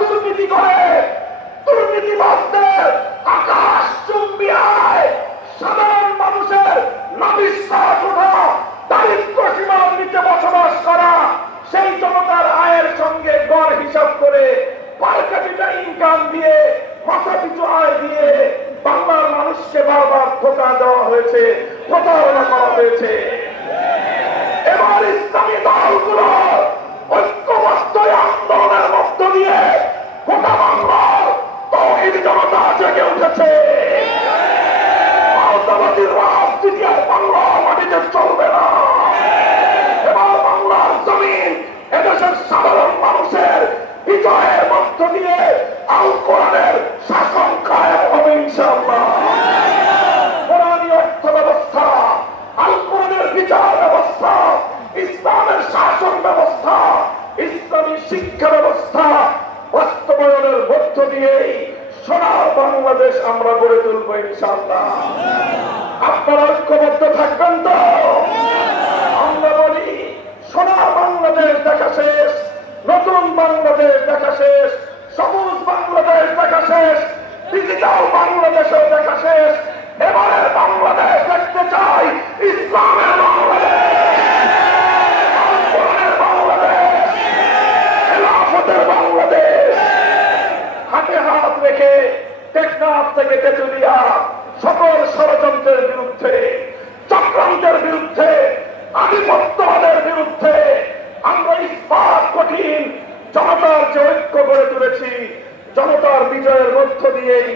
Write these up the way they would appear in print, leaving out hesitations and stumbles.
দুর্নীতি করে, দুর্নীতিবাজদের আকাশ চুম্বি আয়, সাধারণ মানুষের নাভিশ্বাস ওঠা, দারিদ্র সীমার নিচে বসবাস করা, সেই জনতার আয়ের সঙ্গে গড় হিসাব করে পার ক্যাপিটা ইনকাম দিয়ে, মাথা পিছু আয় দিয়ে বাংলার মানুষকে বারবার ধোঁকা দেওয়া হয়েছে, প্রতারণা করা হয়েছে। এবার ইসলামী দলগুলোর ঐক্যবদ্ধ আন্দোলনের মধ্য দিয়ে গোটা বাংলার তৌহিদি জনতা জেগে উঠেছে। আওতাবাদীর রাজনীতি আর বাংলার মাটিতে চলবে না। এবার বাংলার জমিন এদেশের সাধারণ মানুষের বিজয়ের মধ্য দিয়ে আল কোরআনের শাসন কায়েম হবে ইনশাআল্লাহ। কোরআনী অর্থ ব্যবস্থা, আল কোরআনের বিচার ব্যবস্থা, ইসলামের শাসন ব্যবস্থা, ইসলামী শিক্ষা ব্যবস্থা বাস্তবায়নের মধ্য দিয়েই সোনার বাংলাদেশ আমরা গড়ে তুলব ইনশাআল্লাহ। আপনারা ঐক্যবদ্ধ থাকবেন তো? আমরা বলি সোনার বাংলাদেশ দেখা শেষ, নতুন বাংলাদেশ দেখা শেষ, সবুজ বাংলাদেশ দেখা শেষ, ডিজিটাল বাংলাদেশও দেখা শেষ। এবারের বাংলাদেশ দেখতে চাই ইসলামের বাংলাদেশ, বাংলাদেশ, খেলাফতের বাংলাদেশ। হাতে হাত রেখে টেকনাফ থেকে তেতুলিয়া সকল ষড়যন্ত্রের বিরুদ্ধে, চক্রান্তের বিরুদ্ধে, আধিপত্যবাদের বিরুদ্ধে আমরা ইস্পাত কঠিন জনতার যে ঐক্য গড়ে তুলেছি, জনতার বিজয়ের মধ্য দিয়েই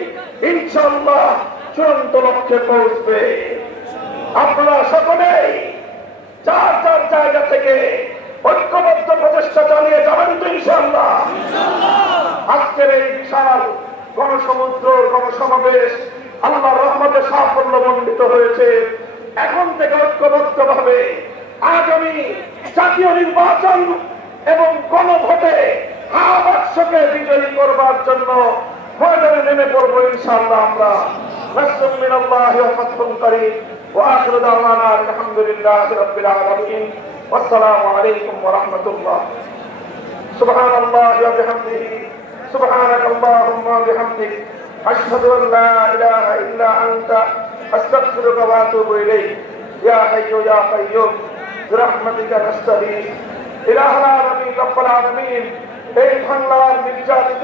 ইনশাআল্লাহ চূড়ান্ত লক্ষ্যে পৌঁছবে। আপনারা সকলেই যার যার জায়গা থেকে ঐক্যবদ্ধ প্রচেষ্টা চালিয়ে যাবেন তো ইনশাআল্লাহ। আজকের এই বিশাল গণসমুদ্র, গণসমাবেশ আল্লাহর রহমতে সাফল্যমণ্ডিত হয়েছে। এখন থেকে ঐক্যবদ্ধ ভাবে আগামী জাতীয় নির্বাচন এবং গণভোটে বাক্সকে বিজয়ী করবার জন্য ময়দানে নেমে পড়বো ইনশাআল্লাহ। আমরা নাসরুম মিনাল্লাহি ওয়া ফাতহুন করিম ওয়া আখিরু দাওয়ানা আলহামদুলিল্লাহি রাব্বিল আলামিন। আসসালামু আলাইকুম ওয়া রাহমাতুল্লাহ। সুবহানাল্লাহি ওয়া বিহামদিহি, সুবহানাকাল্লাহুম্মা ওয়া বিহামদিক, আশহাদু আন লা ইলাহা ইল্লা আনতা, আস্তাগফিরুকা ওয়া আতুবু ইলাইক। ইয়া হাইয়্যু ইয়া কাইয়্যুম বিরহমাতিকা নাস্তাগীথ। ইলাহুল আলামিন রব্বুল আলামিন এই বাংলার নির্যাতিত